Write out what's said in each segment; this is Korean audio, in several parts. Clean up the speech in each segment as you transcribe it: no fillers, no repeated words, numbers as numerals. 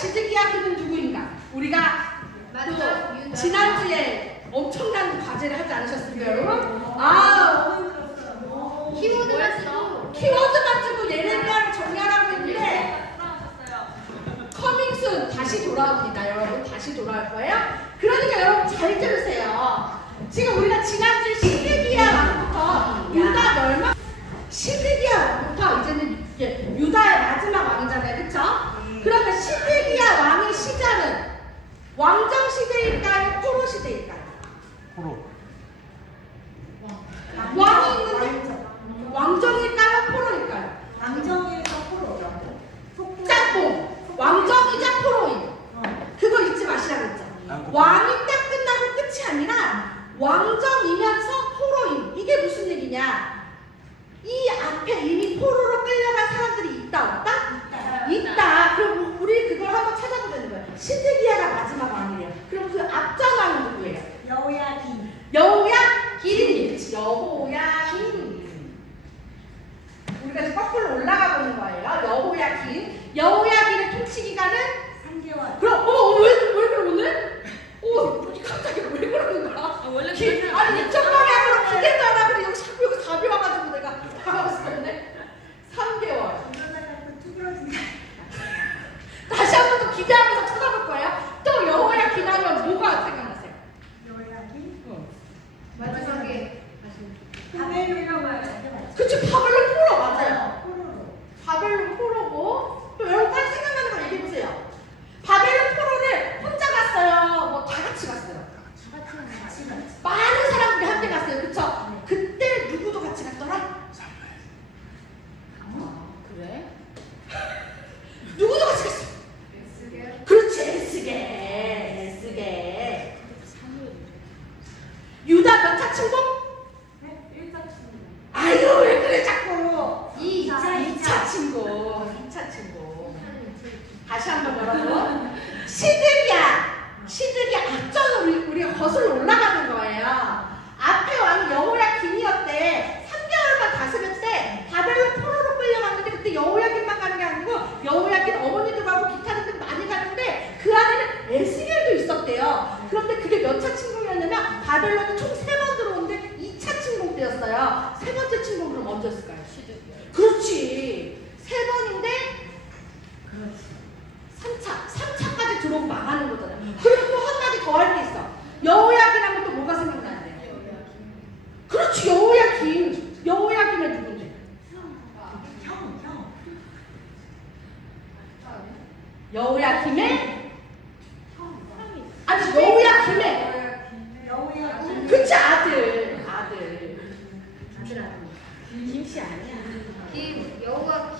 시드기야 그는 누구인가? 우리가 또 지난주에 엄청난 과제를 하지 않으셨습니까, 여러분? 키워드만 주고 예레미야를 정리하라고 했는데 커밍순 다시 돌아옵니다, 여러분. 다시 돌아올 거예요. 그러니까 여러분 잘 들으세요. 지금 우리가 지난주에 시드기야 왕부터 유다 멸망, 시드기야 왕부터 이제는 유다의 마지막 왕이잖아요, 그렇죠? 그러면 시드기야 왕의 시작은 왕정 시대일까요? 포로 시대일까요? 포로. 왕이 있는데 왕정일까요? 포로일까요? 왕정에서 포로죠. 짝꿍 왕정이자 포로인 그거 잊지 마시라고 했죠. 왕이 딱 끝나고 끝이 아니라 왕정이면서 포로인. 이게 무슨 얘기냐? 이 앞에 이미 포로로 끌려간 사람들이 있다 없다? 있다. 그럼 우리 그걸 한번 찾아보면 되는 거예요. 시드기야가 마지막 왕이에요. 그럼 그 앞전 왕은 누구예요? 여호야긴. 여호야긴. 여호야긴. 우리가 지금 거꾸로 올라가 보는 거예요. 여호야긴. 여호야긴의 통치 기간은 3개월. 그럼 왜 그래 오늘? 갑자기 왜 그러는 거야? 원래 아니 이쪽 방향으로 기계도 안 하고 여기 답이 와가지고 내가 당황했었네. 3개월. 다시 한 번 더 기대하면서 쳐다볼 거예요. 또 여호야긴 하면 뭐가 생각나세요? 여호야긴. 마지막에 바벨론을 그치, 바벨론 포로 맞아요. 포로로. 바벨론 포로고 또 여러분 빨리 생각나는 거 얘기해 보세요. 바벨론 포로를 혼자 갔어요? 뭐 다 같이 갔어요? 같이. 많은 사람들이 함께 갔어요. 그쵸? 그때 누구도 같이 갔더라? 그래? 누구도 같이 갔어? 그렇지, 에스게. 유다 몇 차 침공? 아유 왜 그래 자꾸. 2차 침공. 다시 한번 여러분. 시드기야 앞전으로 우리가 거슬러 올라가는 거예요. 앞에 왕이 여호야긴이었대. 3개월만 다스렸을 때 바벨론 포로로 끌려갔는데 그때 여호야긴만 가는 게 아니고 여호야긴 어머니도 가고 기타들도 많이 갔는데 그 안에는 에스겔도 있었대요. 그런데 그게 몇 차 침공이었냐면 바벨론은 총 3번 들어오는데 2차 침공 때였어요. 세 번째 침공 그럼 언제였을까요? 그렇지. 3번인데 3차까지 들어오고 망하는 거잖아요. 그리고 또 한 가지 더 할 게 있어. 여호야긴 하면 또 뭐가 생각나야 돼? 그렇지, 여호야긴. 여호야긴은 누군데? 형. 여호야김의 아니 여호야김의 여호야긴. 그치, 아들. 김씨 아니야?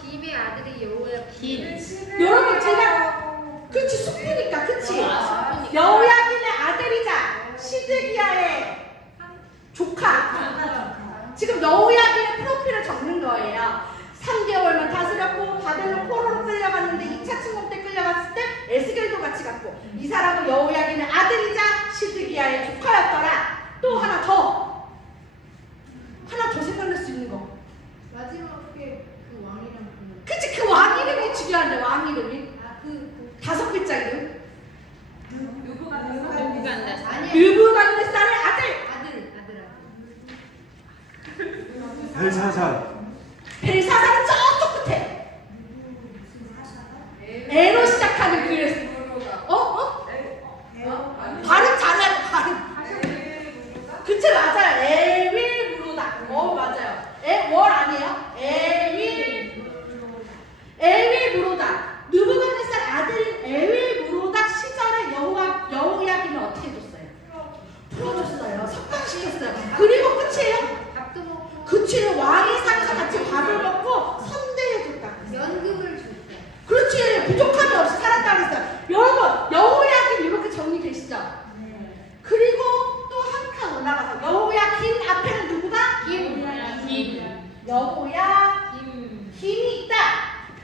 김의 아들이 여호야긴. 여러분 제가 그치 숙부니까 그치. 여호야긴의 아들이자 시드기야의 조카. 지금 여호야긴의 프로필을 적는 거예요. 3개월만 다스렸고 바벨론 포로로 끌려갔는데 2차 침공 때 끌려갔을 때 에스겔도 같이 갔고 이 사람은 여호야긴의 아들이자 시드기야의 조카였더라. 또 하나 더 생각날 수 있는 거. 마지막에 그 왕이랑 그치, 그 왕 이름이 중요한데. 왕 이름이 5글자 이름. 느부갓네살의 아들. 벨사살. 벨사살은 저쪽 끝에 에로 시작하는 그 발음 잘해야 돼. 발음. 그치, 맞아요. 에윌무로다. 맞아요. 월 아니에요? 에윌무로다. 느부갓네살 아들인 에윌무로다 시절에 여호야긴을 어떻게 해줬어요? 풀어줬어요. 석방시켰어요. 그리고 끝이에요? 밥도 먹고 그치, 왕이 상에서 같이 밥을 먹고 선대해줬다. 연금을 줬어요. 그렇지, 부족함이 없이 살았다고 했어요. 여러분, 여호야긴 이렇게 정리되시죠? 네. 그리고 또 한 칸 올라가서 여호야긴 앞에는 누구다? 여호야김이 있다.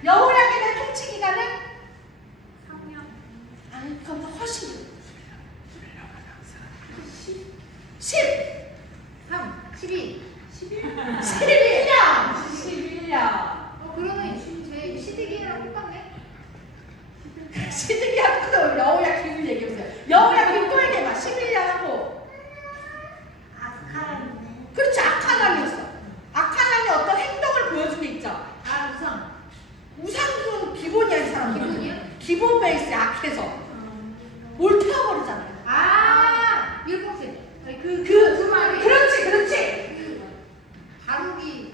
여호야긴의 통치 기간은 3년. 아니, 그럼 훨씬 11년. 그러면 제 시드기랑 똑같네? 시드 우상은 기본이야 이 사람. 기본이야? 기본 베이스 약해서 뭘 태워버리잖아요. 아, 율곡세. 그렇지. 그 바룩이.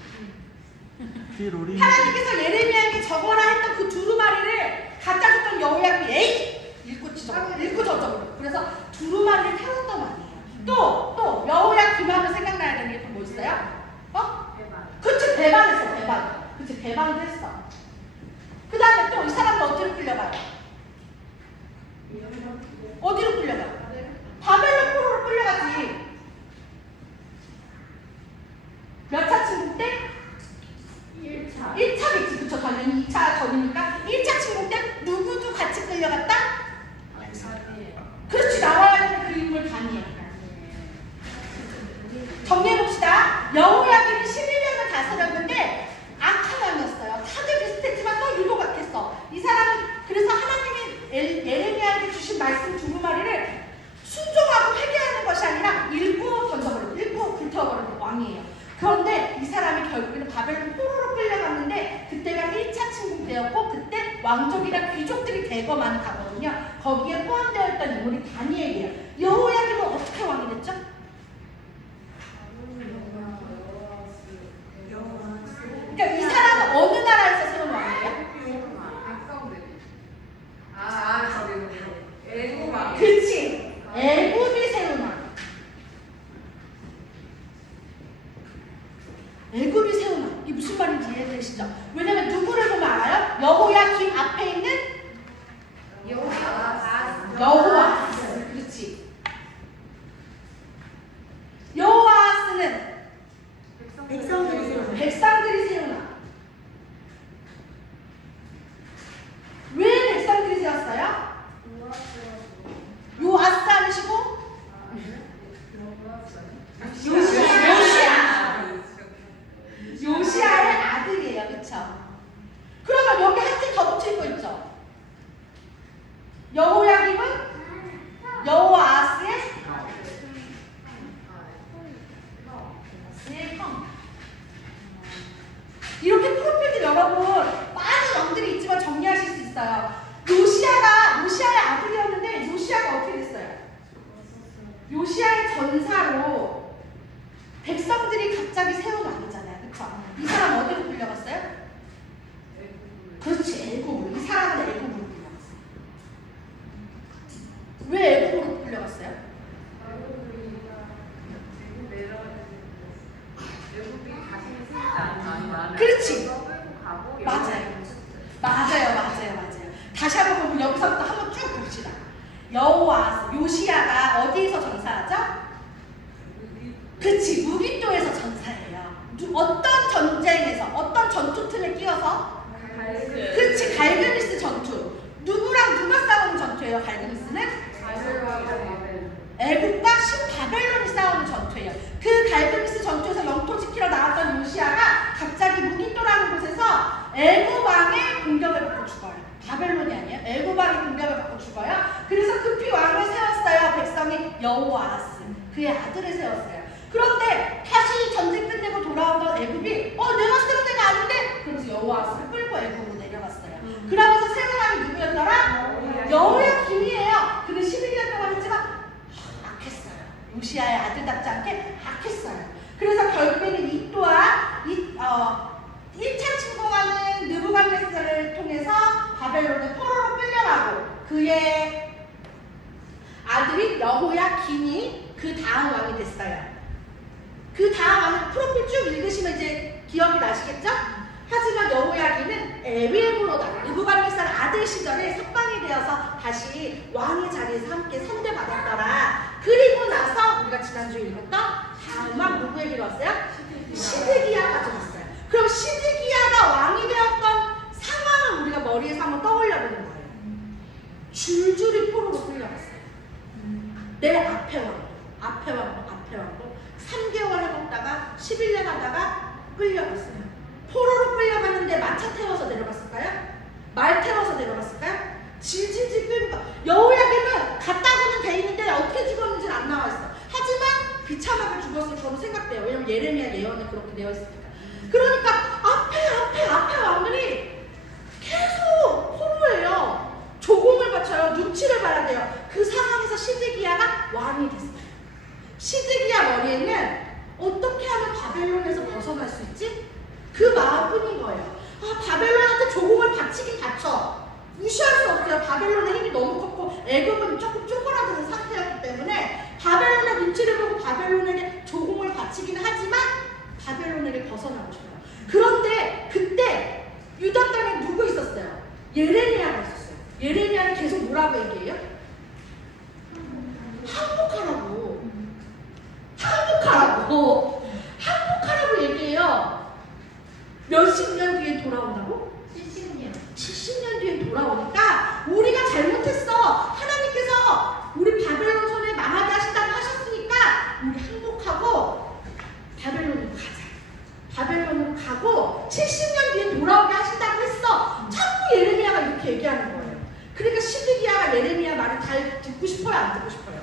띠로리. 하나님께서 예레미야에게 적어라 했던 그 두루마리를 갖다 줬던 여호야김이 에이! 읽고 저쩌고. 그래서 두루마리를 태웠던 말이에요. 또 여호야김 하면 생각나야 되는 게 또 뭐 있어요? 그치, 배반했어, 배반. 그치, 배반도 했어. 그 다음에 또 이 사람은 어디로 끌려가요? 어디로 끌려가요? 바벨론 포로로 끌려가지. 몇 차 침공 때? 1차겠지. 그쵸, 당연히 2차 전이니까 1차 침공 때 누구도 같이 끌려갔다? 그렇지, 나와야 되는 그 인물 다니엘. 정리해봅시다. 여호야김이 11년을 다스렸는데 악한 왕이었어요. 다들 비슷했지만 또 유독 악했어. 이 사람은 그래서 하나님이 예레미야에게 주신 말씀 두루마리를 순종하고 회개하는 것이 아니라 읽고 던져버리고 읽고 불태워버리는 왕이에요. 그런데 이 사람이 결국에는 바벨론 포로로 끌려갔는데 그때가 1차 침공되었고 그때 왕족이랑 귀족들이 대거 많이 가거든요. 거기에 포함되어 있던 인물이 다니엘이에요. 여호야김은 어떻게 왕이 됐죠? 그러니까 이 사람은 어느 나라에서 세운 왕이에요? 그치, 애굽이 세운 왕. 애굽이 세운 왕. 이게 무슨 말인지 이해되시죠? 왜냐면 누구를 보면 알아요? 여호야김 앞에 있는 여호아스. 그렇지. 여호아스는 백성들이 세운 왕. 왜 백성들이 세웠어요? 요아스 아니시고 요시아의 아들이에요. 그쵸? 그러면 여기 한 줄 더 붙일 거 있죠? 여호야김은 여호아스의 형. 이렇게 프로필들 여러분 많은 왕들이 있지만 정리하실 수 있어요. 요시아의 아들이었는데 요시아가 어떻게 됐어요? 요시아의 전사로 백성들이 갑자기 세운 왕이잖아요. 그쵸? 이 사람 어디로 끌려갔어요? 그렇지, 애굽으로. 이 사람은 애굽으로 끌려갔어요. 왜 애굽으로 끌려갔어요? 그렇지. 맞아요. 다시 한번 보면 여기서부터 한번 쭉 봅시다. 여호아스, 요시아가 어디에서 전사하죠? 그치, 무기토에서 전사해요. 어떤 전쟁에서, 어떤 전투 틈에 끼어서? 그치, 갈그미스 전투. 누구랑 누가 싸우는 전투예요, 갈그미스는? 애굽과 신바벨론이 싸우는 전투예요. 그 갈그미스 전투에서 영토 지키러 나왔던 요시아가 갑자기 무기토라는 곳에서 애굽 왕의 공격을 받고 죽어요. 바벨론이 아니에요. 애굽 왕의 공격을 받고 죽어요. 그래서 급히 왕을 세웠어요. 백성이 여호아스, 그의 아들을 세웠어요. 그런데 다시 전쟁 끝내고 돌아오던 애굽이 내가 세운 데가 아닌데? 그래서 여호아스를 끌고 애굽으로 내려갔어요. 그러면서 세운 왕이 누구였더라? 여호야김이에요. 그는 11년 동안 했지만 악했어요. 요시아의 아들답지 않게 악했어요. 그래서 결국에는 이 또한 1차 침공하는 느부갓네살을 통해서 바벨론의 포로로 끌려가고 그의 아들이 여호야김이 그 다음 왕이 됐어요. 그 다음 왕은 프로필 쭉 읽으시면 이제 기억이 나시겠죠? 하지만 여호야김은 에위에므로다가 느부갓네살 아들 시절에 석방이 되어서 다시 왕의 자리에서 함께 선대받았더라. 그리고 나서 우리가 지난주에 읽었던 다음 왕 누구에게로 왔어요? 시드기야까지 왔어요. 그럼 시드기야가 왕이 되었던 상황을 우리가 머리에서 한번 떠올려보는 거예요. 줄줄이 포로로 끌려갔어요. 내 앞에 왕도 3개월 해먹다가 11년 하다가 끌려갔어요. 포로로 끌려가는데 마차 태워서 내려갔을까요? 말 태워서 내려갔을까요? 질질질 끌고 가. 여호야김은 갔다고는 돼 있는데 어떻게 죽었는지는 안 나와 있어. 하지만 비참하게 죽었을 거로 생각돼요. 왜냐면 예레미야 예언에 그렇게 되어 있으니까. 그러니까 앞에 왕들이 다치긴 다쳐. 무시할 수 없어요. 바벨론의 힘이 너무 컸고 애굽은 조금 쪼그라드는 상태였기 때문에 바벨론의 눈치를 보고 바벨론에게 조공을 바치긴 하지만 바벨론에게 벗어나고 싶어요. 그런데 그때 유다 땅에 누구 있었어요? 예레미야가 있었어요. 예레미야는 계속 뭐라고 얘기해요? 항복하라고. 항복하라고. 항복하라고 얘기해요. 몇십 년 뒤에 돌아온다고? 70년. 70년 뒤에 돌아오니까 우리가 잘못했어. 하나님께서 우리 바벨론 손에 망하게 하신다고 하셨으니까 우리 항복하고 바벨론으로 가자. 바벨론으로 가고 70년 뒤에 돌아오게 하신다고 했어. 자꾸 예레미야가 이렇게 얘기하는 거예요. 그러니까 시드기야가 예레미야 말을 잘 듣고 싶어요? 안 듣고 싶어요?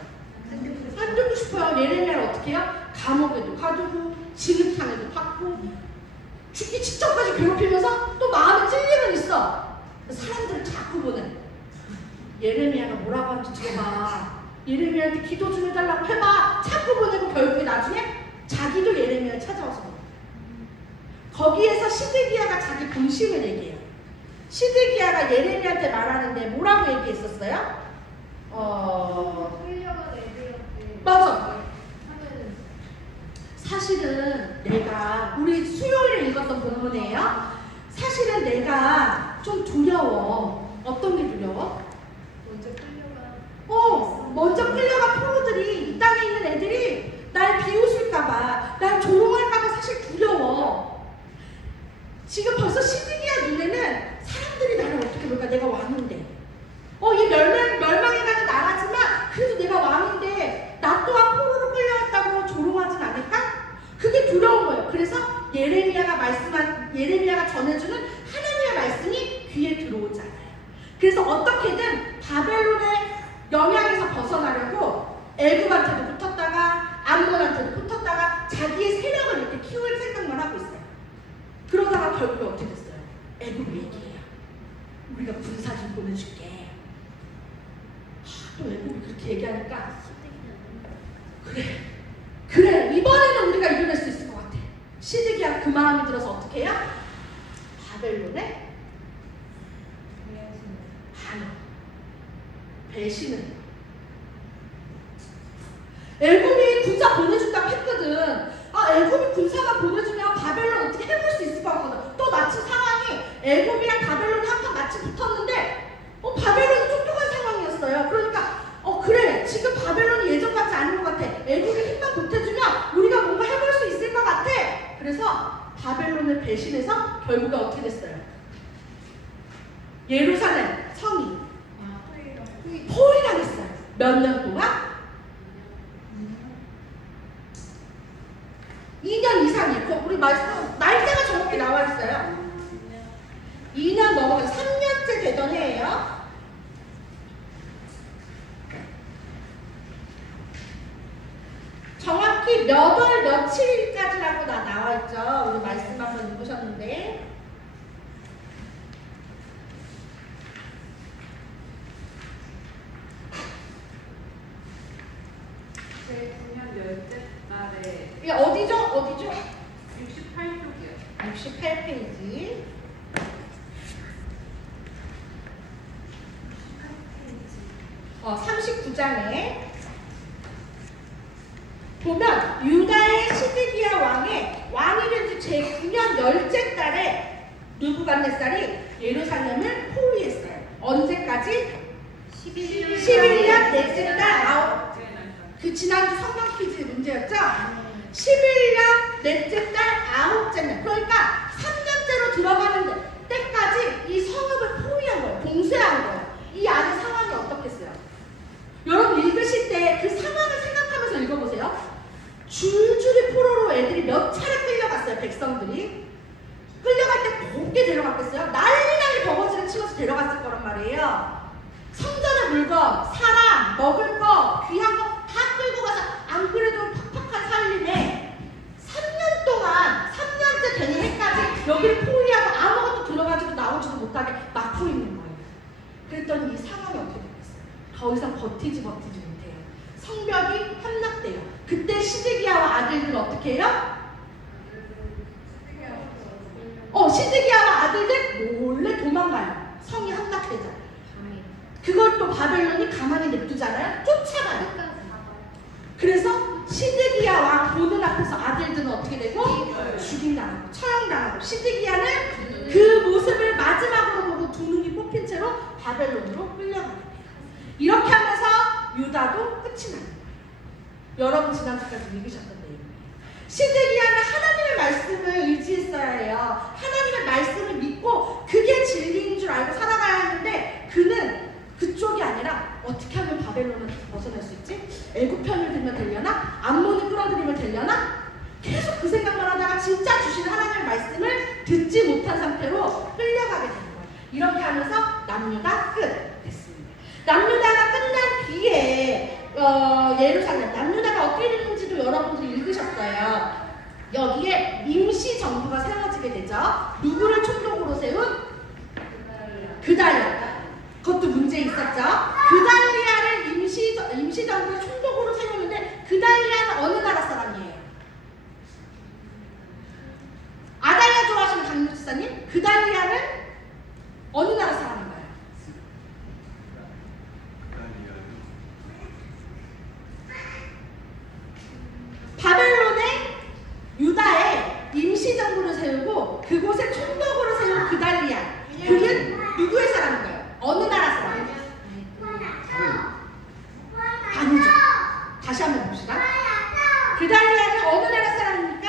안 듣고 싶어요. 예레미야를 어떻게 해요? 감옥에도 가두고 진흙탕에도 받고 죽기 직전까지 괴롭히면서 또 마음에 찔리면 있어. 사람들을 자꾸 보내. 예레미야가 뭐라고 하는지 들어봐. 예레미야한테 기도 좀 해달라고 해봐. 자꾸 보내고 결국에 나중에 자기도 예레미야를 찾아와서 그래. 거기에서 시드기야가 자기 본심을 얘기해요. 시드기야가 예레미야한테 말하는데 뭐라고 얘기했었어요? 끌려간 애들한테. 맞아. 하는. 사실은 내가 우리 수요일에 읽었던 본문이에요. 사실은 내가 좀 두려워. 어떤 게 두려워? 먼저 끌려간. 먼저 끌려간 포로들이 이 땅에 있는 애들이 날 비웃을까봐, 날 조롱할까봐 사실 두려워. 지금 벌써 시드기야 눈에는 사람들이 나를 어떻게 볼까? 내가 왕인데. 이 멸망해가는 나라지만 그래도 내가 왕인데 나 또한 포로로 끌려왔다고 조롱하진 않을까? 그게 두려운 거예요. 그래서 예레미야가 전해주는 하나님의 말씀이 귀에 들어오지 않아요. 그래서 어떻게든 바벨론의 영향에서 벗어나려고 애굽한테도 붙었다가 암몬한테도 붙었다가 자기의 세력을 이렇게 키울 생각만 하고 있어요. 그러다가 결국에 어떻게 됐어요? 애굽이 얘기해요. 우리가 군사 좀 보내줄게. 또 애굽이 그렇게 얘기하니까 그래 이번에는 우리가 이겨낼 수 있을 것 같아. 시드기야 그 마음이 들어서 어떻게 해요? 바벨론에 반응, 배신을. 애굽이 군사 보내준다고 했거든. 애굽이 군사가 보내주면 바벨론 어떻게 해볼 수 있을 것 같거든. 또 마침 상황이 애굽이랑 바벨론이 한판 마치 붙었는데 바벨론이 쫓겨간 상황이었어요. 그러니까 그래 지금 바벨론이 예전 같지 않은 것 같아. 애굽이 힘만 보태주면 우리가 뭔가 해볼 수 있을 것 같아. 그래서 바벨론을 배신해서 결국에 어떻게 됐어요? 예루살렘 성이 포위당했어요. 몇 년 동안? 2년 이상이에요. 우리 말씀 날짜가 정확히 나와 있어요. 2년 넘어가서 3년째 되던 해예요. 정확히 몇 월 며칠까지라고 나와 있죠. 우리 말씀 한번 읽으셨는데. 제 9년 열째 달에 이게 어디죠? 68쪽이요. 68페이지. 39장에 보면 유다의 시드기야 왕이 된 지 제9년 열째 달에 느부갓네살이 예루살렘을 포위했어요. 언제까지? 11년 넷째 달 지난주 성경 퀴즈 문제였죠? 11년 넷째 달 9째 날. 그러니까 3년째로 들어가는 때까지 이 성읍을 포위한 거예요. 봉쇄한 거예요. 이 안에 상황이 어떻겠어요? 여러분 읽으실 때 그 상황을 생각하면서 읽어보세요. 줄줄이 포로로 애들이 몇 차례 끌려갔어요. 백성들이. 끌려갈 때 곱게 데려갔겠어요? 난리 버거지를 치면서 데려갔을 거란 말이에요. 성전의 물건, 사람, 먹을 거, 귀한 거 다 끌고 가서 안 그래도 팍팍한 살림에 3년 동안 3년째 되는 해까지 여기를 포위하고 아무것도 들어가지도 나오지도 못하게 막고 있는 거예요. 그랬더니 이 상황이 어떻게 됐겠어요? 더 이상 버티지 못해요. 성벽이 함락돼요. 그때 시드기야와 아들들은 어떻게 해요? 시드기야와 아들들 몰래 도망 도망가요. 성이 함락되죠. 그걸 또 바벨론이 가만히 냅두잖아요. 쫓아가요. 끝까지 가봐요. 그래서 시드기야 왕 보는 앞에서 아들들은 어떻게 되고 죽임당하고 처형당하고 시드기야는 그 모습을 마지막으로 보고 두 눈이 뽑힌 채로 바벨론으로 끌려가게 돼요. 이렇게 하면서 유다도 끝이 납니다. 여러분 지난주까지 읽으셨던 내용이에요. 시드기야는 하나님의 말씀을 의지했어야 해요. 하나님의 말씀을 믿고 그게 진리인 줄 알고 살아가야 하는데 그는 그쪽이 아니라 어떻게 하면 바벨론을 벗어날 수 있지? 애굽 편을 들면 되려나? 암몬을 끌어들이면 되려나? 계속 그 생각만 하다가 진짜 주신 하나님의 말씀을 듣지 못한 상태로 끌려가게 되는 거예요. 이렇게 하면서 남유다 끝 됐습니다. 남유다가 끝난 뒤에 예루살렘 남유다가 어떻게 됐는지도 여러분들이 읽으셨어요. 여기에 임시 정부가 세워지게 되죠. 누구를 총독으로 세운? 그달리아. 그것도 문제 있었죠. 그달리아를 임시 정부의 총독으로 세우는데 그달리아는 어느 나라 사람이에요? 아달랴 좋아하시는 강민 지사님, 그달리아는 어느 나라 사람인가요? 바벨론의 유다에 임시 정부를 세우고 그곳에 총독으로 세운 그달리아. 그는 누구의 사람인가요? 어느 나라 사람? 아니죠. 다시 한번 봅시다. 그달리아는 어느 나라 사람입니까?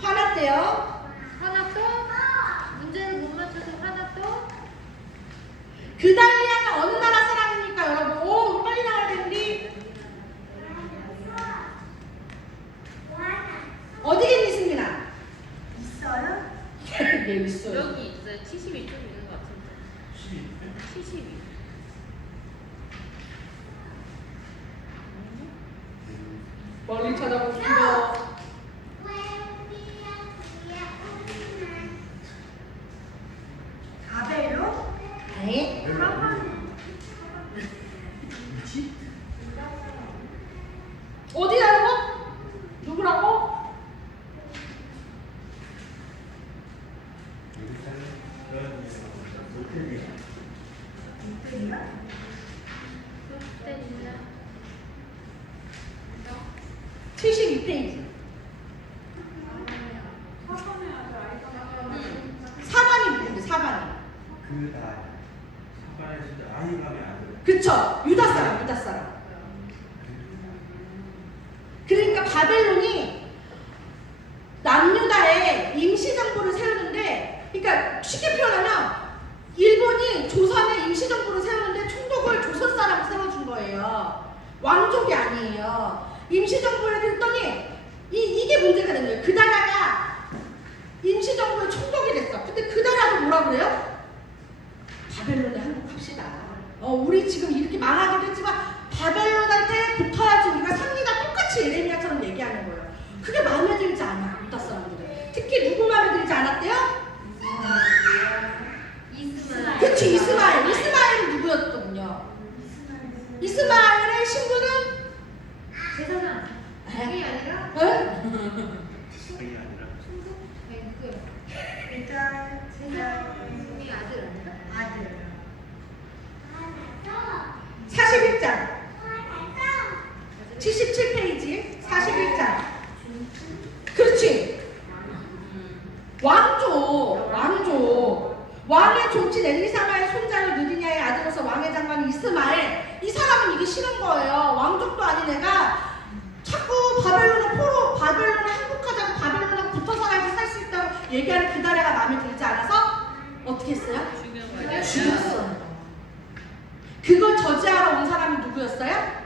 화났대요. 하나 또? 문제를 못 맞춰서 하나 또? 그달리아는 어느 나라 사람입니까, 여러분? 오, 빨리 나와야 되는데. 어디겠니, 승민아? 있어요? 네, 있어요. 여기 있어요. 72좀 있는 것 같은데. 72. 멀리 쳐다보시고. 바벨로? 네. 어디라고? 누구라고? 롯데리아? 72페이지. 사번에 아주 아이가 4반이 누군데, 4반이? 그다 사바의 진짜 아이감의 아들. 그쵸. 유다 사람, 유다 사람. 그러니까 바벨론이 남유다에 임시정부를 세우는데, 그러니까 쉽게 표현하면 일본이 조선에 임시정부를 세우는데 총독을 조선 사람을 세워준 거예요. 왕족이 아니에요. 임시정부를 했더니 이게 문제가 된 거예요. 그다라가 임시정부의 총독이 됐어. 근데 그다라도 뭐라 그래요? 바벨론에 항복합시다. 우리 지금 이렇게 망하기도 했지만 바벨론한테 붙어야지 우리가 삽니다. 똑같이 예레미야처럼 얘기하는 거예요. 그게 마음에 들지 않아, 유다 사람들은. 특히 누구 마음에 들지 않았대요? 이스마엘. 그치, 이스마엘. 이스마엘은 누구였거든요? 이스마엘의 신부는? 제사장. 그게 아니라? 그게 아니라 충성? 아니 누구야? 제사장의 아들 아니라? 아들. 41장 77페이지 41장. 그렇지. 왕족. 왕의 종친 엘리사마의 손자를 느리냐의 아들로서 왕의 장관 이스마엘. 이 사람은 이게 싫은 거예요. 왕족도 아닌 애가 자꾸 바벨론에 항복하자고 바벨론하고 붙어 살아야지 살 수 있다고 얘기하는 그다라가 마음에 들지 않아서 어떻게 했어요? 죽였어요. 그걸 저지하러 온 사람이 누구였어요?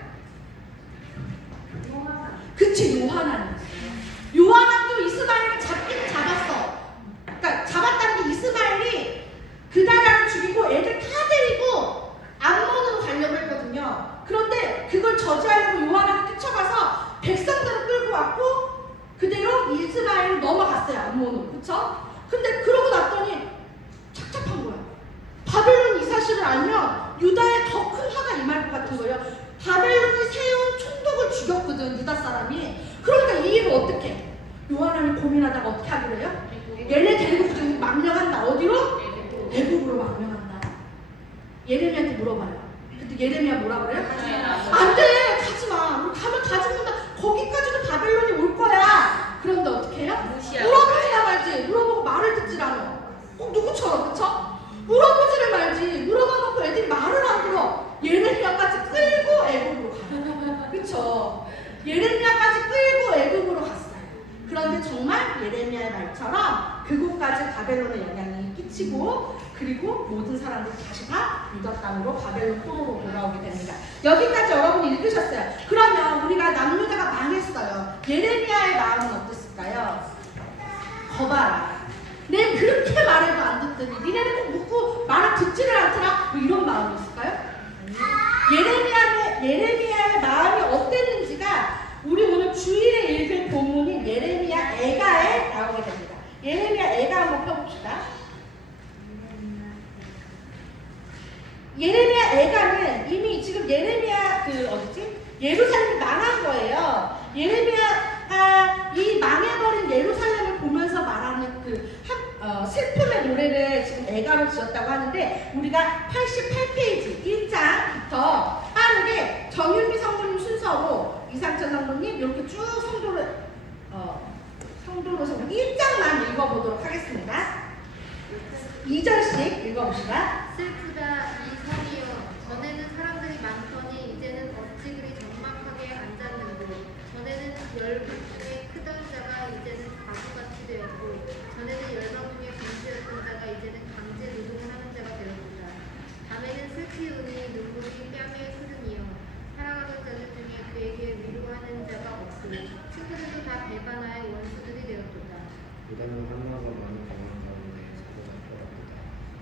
그치, 요하난. 요하난도 이스마엘을 잡긴 잡았어. 그러니까 잡았다는 게 이스마엘이 그다라를 죽이고 애들 다 데리고 암몬으로 가려고 했거든요. 그런데 그걸 저지하려고 요하난을 뛰쳐가서 백성들을 끌고 왔고 그대로 이스마엘을 넘어갔어요, 암몬으로. 그쵸? 근데 그러고 났더니 착잡한 거야. 바벨론 이 사실을 알면 유다에 더 큰 화가 임할 것 같은 거예요. 바벨론이 세운 총독을 죽였거든, 유다 사람이. 그러니까 이 일을 어떻게 해? 요하난이 고민하다가 어떻게 하기로 해요? 지금까지 바벨론의 영향이 끼치고 그리고 모든 사람들이 다시 다 유다 땅으로 바벨론 포로로 돌아오게 됩니다. 여기까지 여러분이 읽으셨어요. 그러면 우리가 남유다가 망했어요. 예레미야의 마음은 어땠을까요? 거봐라. 내 그렇게 말해도 안 듣더니 니네는 꼭 묻고 말을 듣지를 않더라. 뭐 이런 마음이었을까요? 예레미야의 마음이 어땠는지가 우리 오늘 주일에 읽은 본문인 예레미야 애가에 나오게 됩니다. 예레미야 애가 한번 펴봅시다. 예레미야 애가는 이미 지금 예레미야 예루살렘이 망한 거예요. 예레미야가 이 망해버린 예루살렘을 보면서 말하는 슬픔의 노래를 지금 애가로 지었다고 하는데 우리가 88페이지 1장부터 빠르게 정윤미 성도님 순서로 이상천 성도님 이렇게 쭉 성도로 1장만 읽어보도록 하겠습니다. 2절씩 읽어봅시다. 슬프다 이 성이여 전에는 사람들이 많더니 이제는 어찌 그리 적막하게 앉았는고 전에는 열국 중에 크던 자가 이제는 바보같이 되었고 전에는 열방 중에 군수였던 자가 이제는 강제 노동을 하는 자가 되었도다. 밤에는 슬피우니 눈물이 뺨에 흐르니여 살아가던 자들 중에 그에게 위로하는 자가 없고 친구들도 다 배반하여 원수들이 되었도다. 유다는 한나가 많은 강한 가운데 사로잡혀갑니다.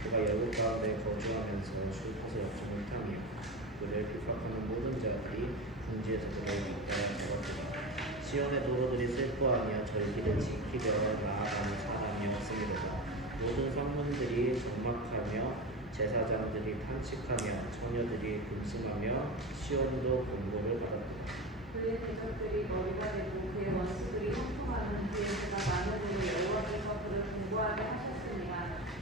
그가 여국 가운데 거주하면서 쉴곳을 얻지 못하며 그를 핍박하는 모든 자들이 궁지에서 그를 잇따라 잡았도다. 시온의 도로들이 슬퍼하며 절기를 지키려 나아가는 사람이 없으리로다. 모든 성문들이 적막하며 제사장들이 탄식하며 처녀들이 근심하며 시온도 공고를 받았도다. 그의 대적들이 머리가 되고 그의 원수들이 형통하는 그의 그가 마늘으로 여호와께서 그를 공고하게 하셨으니라.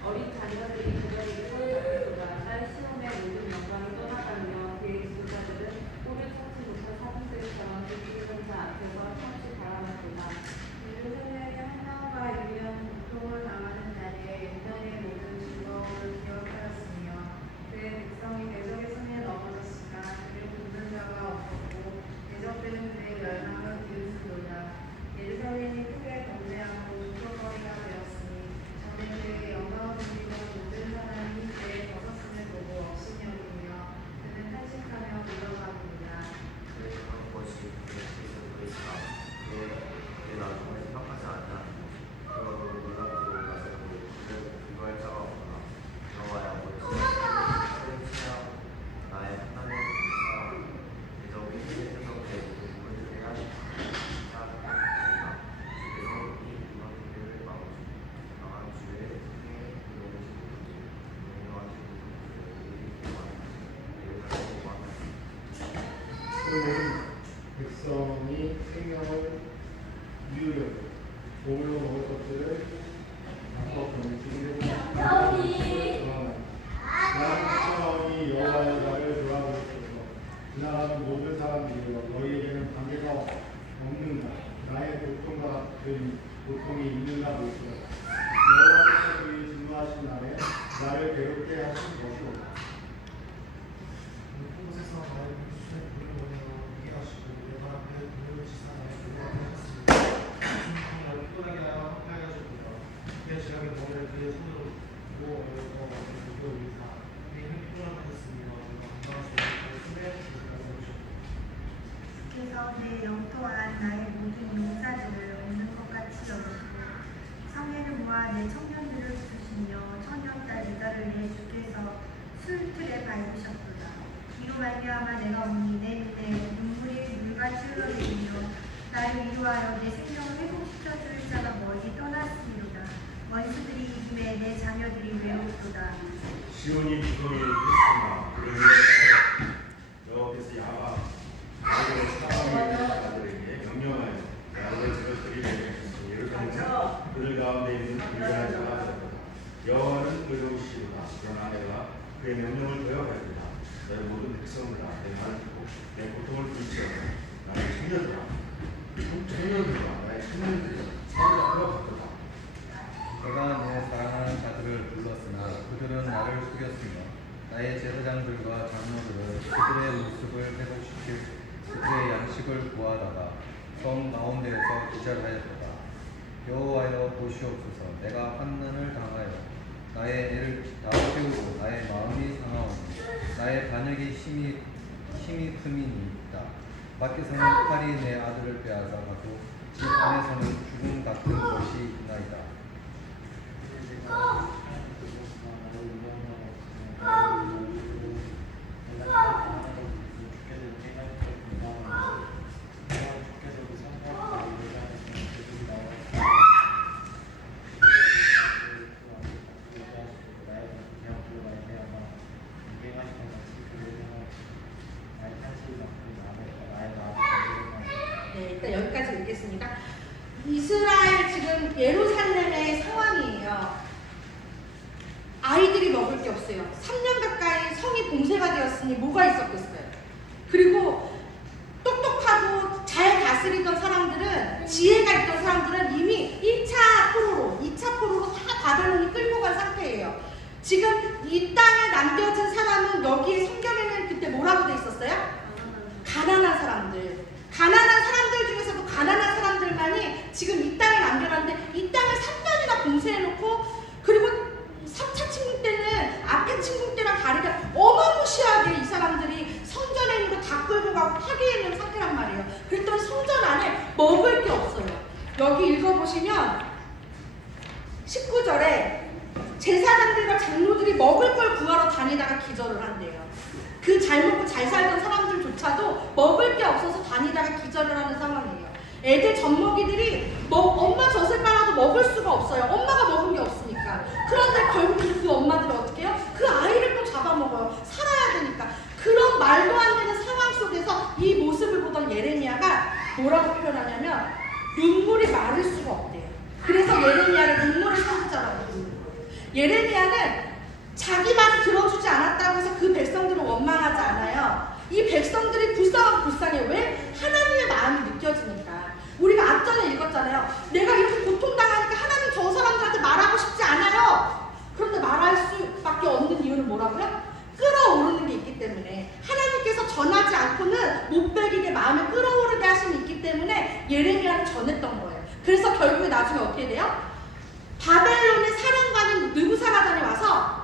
어린 자녀들이 그들을 끌어잡히도다. 딸 시온의 모든 영광이 떠나가며 그의 지도자들은 꼴을 찾지 못한 사슴들처럼 뒤지는 자 앞에서 잠시 바라봤도다. 예루살렘의 한나오가 일면 고통을 당하는 날에 유다의 모든 즐거움을 기억하였으며 그의 백성이 대적의 손에 넘어졌으나 그를 돕는 자가 없었고 대적들은 그의 멸망을 비웃으도다. 예루살렘이 크게 번뇌하고 웃음거리가 되었으니 전에 그에게 영광을 돌리던 모든 사람이 그의 벗었음을 보고 억신이 여기며 그는 탄식하며 물러가느니라. 그의 그런 것이 그의 뜻을 그리스라. 그의 나중을 생각하지 아니하고 그가 그를 놀랍고 가졌고 그를 비교할 자가 없구나. 여호와의 아버지 그를 친하고 나의 하나님을 사랑하고 대적이 세상에서 내 모든 물을 해야겠다. 주께서 이 이만 길을 막으시고 강한 주의 승리에 들어오시고 명령하시고 그러면 백성이 생명을 이루려고 몸으로 먹을 것들을 바꿔 병기를 나는 백성이 여호와의 나를 돌아보시소서. 그날은 모든 사람들이여 너희에게는 관계가 없는가 나의 고통과 같은 고통이 있는가 볼지어다. 여호와께서 그의 진노하신 날에 나를 괴롭게 하신 것이오다. 그곳에서 나의 군수의 불을 보내어 이게 하시고 내 앞에 불을 지사 나의 불을 하셨습니다. 나를 피곤하게 하여 함께하여 주소서. 그의 지각의 머리를 그의 손으로 두고 어려서 그의 위사 그의 힘이 피곤하게 하셨으며 내가 건강하시고 그의 손에 주시까지 하셨고 주께서 내 영토한 나의 모든 용사들을 없는 것 같이 여기시고 성에는 모아 내 청년들을 부수시며 처녀딸 유다를 내 주께서 술틀에 밟으셨도다. 이로 말미암아 내가 오니 내 눈에 눈물이 물같이 흘러내리며 나를 위로하여 내 생명을 회복시켜줄 자가 멀리 떠났으리로다. 원수들이 이김에 내 자녀들이 외롭도다. 시온이 구성이 있으나 그를 위하여 여호와께서 야곱의 사람에게 명령하여 야곱의 집을 드리게 하셨으니 예루살렘은 그들 가운데 있는 불변한 자가 되었다. 여호와는 의로우시도다. 그러나 내가 그의 명령을 배워가리라. 너희 모든 백성들아 내 말을 듣고 내 고통을 들으시오라. 나의 청년들아 나의 청년들아 사로잡혀 갔도다. 내가 내 사랑하는 자들을 불렀으나 그들은 나를 속였으며 나의 제사장들과 장로들은 그들의 모습을 회복시킬, 그들의 양식을 구하다가 성 가운데에서 기절하였도다. 그들은 내 말을 듣지 아니하였으며 내 말을 들었으나 그들은 내 말을 듣지 아니하였도다. 그들은 내 말을 듣지 아니하였으며 내 말을 들었으나 그들은 내 말을 듣지 아니하였도다. 그들은 내 말을 듣지 아니하였으며 내 말을 들었으나 그들은 내 말을 듣지 아니하였도다. 그러므로 백성이 여호와여 보시옵소서. 내가 환난을 당하여 나의 애를 다 태우고 나의 마음이 상하오니 나의 반역이 힘이 큼이니이다. 밖에서는 칼이 내 아들을 빼앗아 가고 집 안에서는 죽음 같은 것이 있나이다. 네, 일단 여기까지 읽겠습니다. 이스라엘 지금 예루살렘의 상황이에요. 아이들이 먹을 게 없어요. 3년 가까이 성이 봉쇄가 되었으니 뭐가 있었겠어요. 그리고 똑똑하고 잘 다스리던 사람들은, 지혜가 있던 사람들은 이미 1차 포로로 다 바벨론이 끌고 간 상태예요. 지금 이 땅에 남겨진 사람은 여기에 성경에는 그때 뭐라고 돼 있었어요? 가난한 사람들. 가난한 사람들 중에서도 가난한 사람들만이 지금 이 땅에 남겨놨는데 이 땅을 3년이나 봉쇄해놓고, 그리고 3차 침공 때는 앞에 침공 때랑 다르게 어마무시하게 이 사람들이 성전에 있는 거 다 끌고 가고 파괴해 놓은 상태란 말이에요. 그랬더니 성전 안에 먹을 게 없어요. 여기 읽어보시면 19절에 제사장들과 장로들이 먹을 걸 구하러 다니다가 기절을 한대요. 그 잘 먹고 잘 살던 사람들조차도 먹을 게 없어서 다니다가 기절을 하는 상황이에요. 애들 젖먹이들이 엄마 젖을 빨아도 먹을 수가 없어요. 엄마가 먹은 게 없으니까. 그런데 결국 그 엄마들이 어떻게 해요? 그 아이를 또 잡아먹어요. 살아야 되니까. 그런 말도 안 되는 상황 속에서 이 모습을 보던 예레미야가 뭐라고 표현하냐면 눈물이 마를 수가 없대요. 그래서 예레미야를 눈물의 선지자라고 부르는 거예요. 예레미야는 자기 말 들어주지 않았다고 해서 그 백성들은 원망하지 않아요. 이 백성들이 불쌍해요. 왜? 하나님의 마음이 느껴지니까. 우리가 앞전에 읽었잖아요. 내가 이렇게 고통당하니까 하나님 저 사람들한테 말하고 싶지 않아요. 그런데 말할 수밖에 없는 이유는 뭐라고요? 끌어오르는 게 있기 때문에. 하나님께서 전하지 않고는 못 배기게 마음에 끌어오르게 하심이 있기 때문에 예레미야를 전했던 거예요. 그래서 결국에 나중에 어떻게 돼요? 바벨론의 사령관인 느부사라단이 와서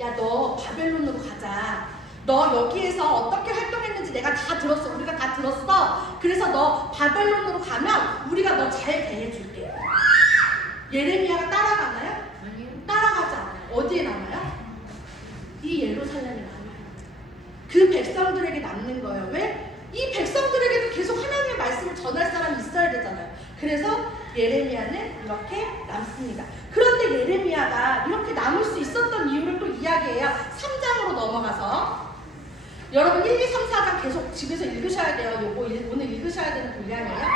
야, 너 바벨론으로 가자. 너 여기에서 어떻게 활동했는지 내가 다 들었어. 우리가 다 들었어. 그래서 너 바벨론으로 가면 우리가 너 잘 대해줄게. 예레미야가 따라가나요? 아니요. 따라가지 않아요. 어디에 남아요? 이 예루살렘에 남아요. 그 백성들에게 남는 거예요. 왜? 이 백성들에게도 계속 하나님의 말씀을 전할 사람이 있어야 되잖아요. 그래서 예레미야는 이렇게 남습니다. 그런데 예레미야가 이렇게 남을 수 있었던 이유를 또 이야기해요. 3장으로 넘어가서 여러분 1, 2, 3, 4장 계속 집에서 읽으셔야 돼요. 요거 오늘 읽으셔야 되는 분량이에요.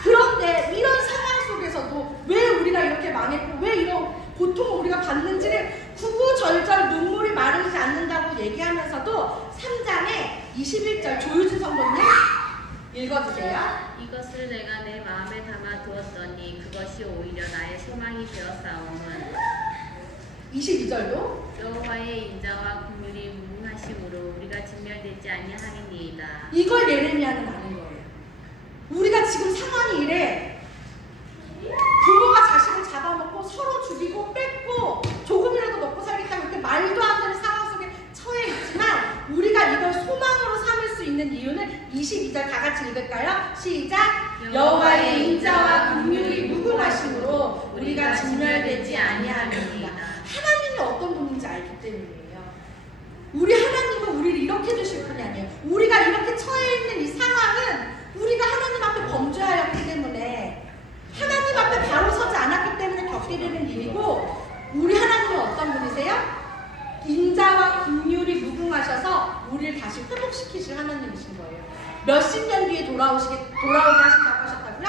그런데 이런 상황 속에서도 왜 우리가 이렇게 망했고 왜 이런 고통을 우리가 받는지를 구구절절 눈물이 마르지 않는다고 얘기하면서도 3장에 21절 조유진 성도님 읽어주세요. 이것을 내가 내 마음에 담아 두었더니 그것이 오히려 나의 소망이 되었사오면 22절도 여호와의 인자와 긍휼이 무궁하심으로 우리가 진멸되지 아니하리니이다. 이걸 예레미야는 아는 거예요. 우리가 지금 상황이 이래. 부모가 자식을 잡아먹고 서로 죽이고 뺏고 조금이라도 먹고 살겠다고 이렇게 말도 안 되는 상황 속에 처해 있지만 우리가 이걸 소망으로 삼을 수 있는 이유는 22절 다 같이 읽을까요? 시작! 여호와의 인자와 긍휼이 무궁하심으로 우리가 진멸되지 아니하리이다. 하나님이 어떤 분인지 알기 때문이에요. 우리 하나님은 우리를 이렇게 두실 분이 아니에요. 우리가 이렇게 처해 있는 이 상황은 우리가 하나님 앞에 범죄하였기 때문에 하나님 앞에 바로 서지 않았기 때문에 겪게 되는 일이고 우리 하나님은 어떤 분이세요? 인자와 긍휼이 무궁하셔서 우리를 다시 회복시키실 하나님이신 거예요. 몇십 년 뒤에 돌아오게 하신다고 하셨다고요?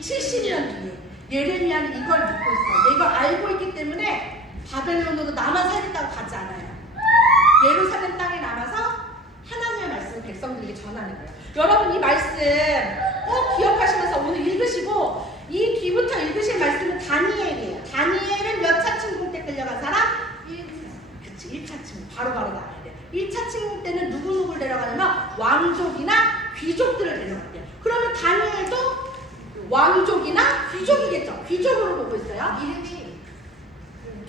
70년 뒤에. 예레미야는 이걸 믿고 있어요. 이걸 알고 있기 때문에 바벨론으로 나만 살겠다고 가지 않아요. 예루살렘 땅에 남아서 하나님의 말씀을 백성들에게 전하는 거예요. 여러분 이 말씀 꼭 기억하시면서 오늘 읽으시고 이 뒤부터 읽으실 말씀은 다니엘이에요. 다니엘은 몇 차 침공 때 끌려간 사람? 1차 침공. 바로바로 나와야 돼요. 1차 침공 때는 누구누구를 데려가냐면 왕족이나 귀족들을 데려갔대요. 그러면 다니엘도 왕족이나 귀족이겠죠. 귀족을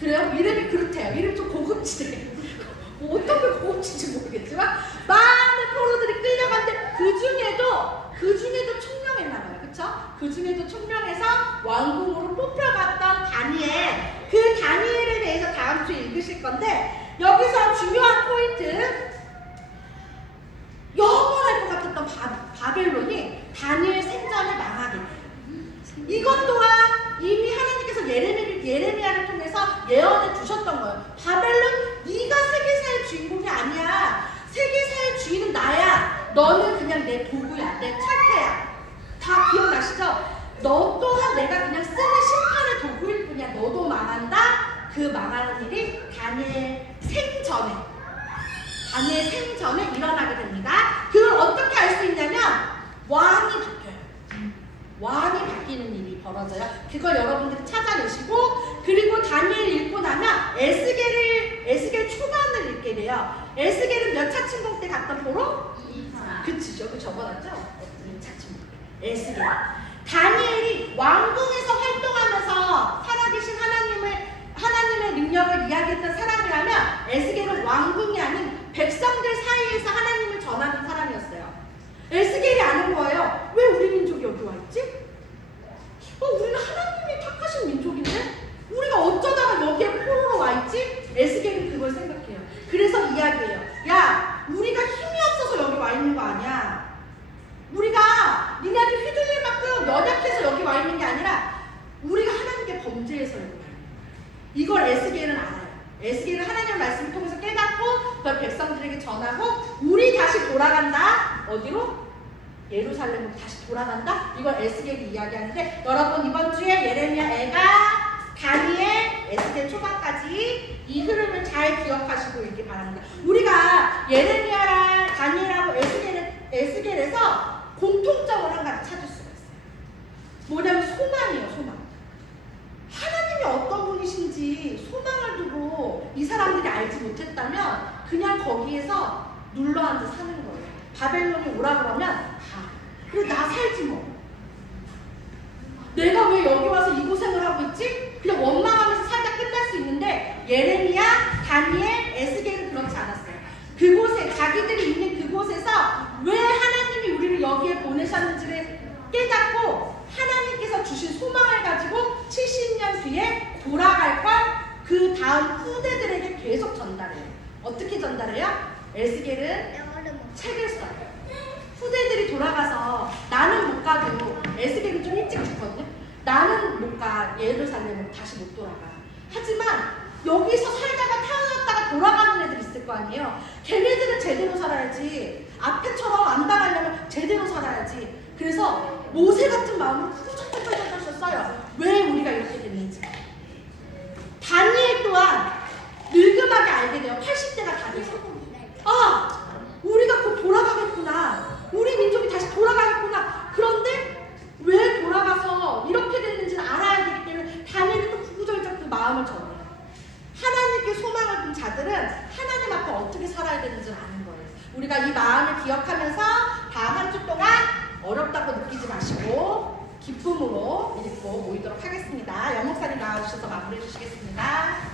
그래요? 이름이 그렇대요. 이름 좀 고급지대요. 어떤 게 고급진지 모르겠지만 많은 포로들이 끌려갔는데 그 중에도 총명했나 봐요. 그쵸? 그 중에도 총명해서 왕궁으로 뽑혀갔던 다니엘. 그 다니엘에 대해서 다음 주에 읽으실 건데 여기서 중요한 포인트, 영원할 것 같았던 바벨론이 다니엘 생전에 망하게 돼요. 이것 또한 이미 하나님께서 예레미야를 통해서 예언해 주셨던 거예요. 바벨론, 네가 세계사의 주인공이 아니야. 세계사의 주인은 나야. 너는 그냥 내 도구야, 내 철퇴야. 다 기억나시죠? 너 또한 내가 그냥 쓰는 심판의 도구일 뿐이야. 너도 망한다. 그 망하는 일이 다니엘 생전에 일어나게 됩니다. 그걸 어떻게 알 수 있냐면 왕이 바뀌어요. 왕이 바뀌는 일이 벌어져요. 그걸 여러분들이 찾아내시고, 그리고 다니엘 읽고 나면 에스겔 초반을 읽게 돼요. 에스겔은 몇 차 침공 때 갔던 포로? 2차. 그치, 저거 적어놨죠? 2차 침공. 에스겔. 다니엘이 왕궁에서 활동하면서 살아계신 하나님의 능력을 이야기했던 사람이라면 에스겔은 왕궁이 아닌 백성들 사이에서 하나님을 전하는 사람이었어요. 에스겔이 아는 거예요. 왜 우리 민족이 여기 와 있지? 우리는 하나님이 택하신 민족인데 우리가 어쩌다가 여기에 포로로 와 있지? 에스겔은 그걸 생각해요. 그래서 이야기해요. 야, 우리가 힘이 없어서 여기 와 있는 거 아니야. 우리가 니네한테 휘둘릴 만큼 연약해서 여기 와 있는 게 아니라 우리가 하나님께 범죄해서 여기 와 있는 거야. 이걸 에스겔은 알아요. 에스겔은 하나님의 말씀을 통해서 깨닫고 그걸 백성들에게 전하고 우리 다시 돌아간다. 어디로? 예루살렘으로 다시 돌아간다. 이걸 에스겔이 이야기하는데 여러분 이번 주에 예레미야, 애가, 다니엘, 에스겔 초반까지 이 흐름을 잘 기억하시고 있기 바랍니다. 우리가 예레미야랑 다니엘하고 에스겔에서 공통점을 한 가지 찾을 수가 있어요. 뭐냐면 소망이에요. 소망. 하나님이 어떤 분이신지 소망을 두고 이 사람들이 알지 못했다면 그냥 거기에서 눌러앉아 사는 거예요. 바벨론이 오라 그러면 가. 그래, 나 살지 뭐. 내가 왜 여기 와서 이 고생을 하고 있지? 그냥 원망하면서 살다 끝날 수 있는데 예레미야, 다니엘, 에스겔은 그렇지 않았어요. 그곳에, 자기들이 있는 그곳에서 왜 하나님이 우리를 여기에 보내셨는지를 깨닫고 하나님께서 주신 소망을 가지고 70년 뒤에 돌아갈 걸 그 다음 후대들에게 계속 전달해요. 어떻게 전달해요? 에스겔은 책을 써요. 후대들이 돌아가서 나는 못 가도, 에스겔은 좀 일찍 죽거든요. 나는 못 가, 예루살렘으로 다시 못 돌아가. 하지만 여기서 살다가 태어났다가 돌아가는 애들 있을 거 아니에요. 걔네들은 제대로 살아야지. 앞에처럼 안 당하려면 제대로 살아야지. 그래서 모세 같은 마음으로 후적후적후적 써요. 왜 우리가 이렇게 됐는지. 다니엘 또한 늙음하게 알게 돼요. 80대가 다 돼서. 아, 우리가 곧 돌아가겠구나. 우리 민족이 다시 돌아가겠구나. 그런데 왜 돌아가서 이렇게 됐는지는 알아야 되기 때문에 다니엘은 또 구구절절 그 마음을 전해요. 하나님께 소망을 둔 자들은 하나님 앞에 어떻게 살아야 되는지를 아는 거예요. 우리가 이 마음을 기억하면서 다음 한 주 동안 어렵다고 느끼지 마시고 기쁨으로 읽고 모이도록 하겠습니다. 연목사님 나와주셔서 마무리해 주시겠습니다.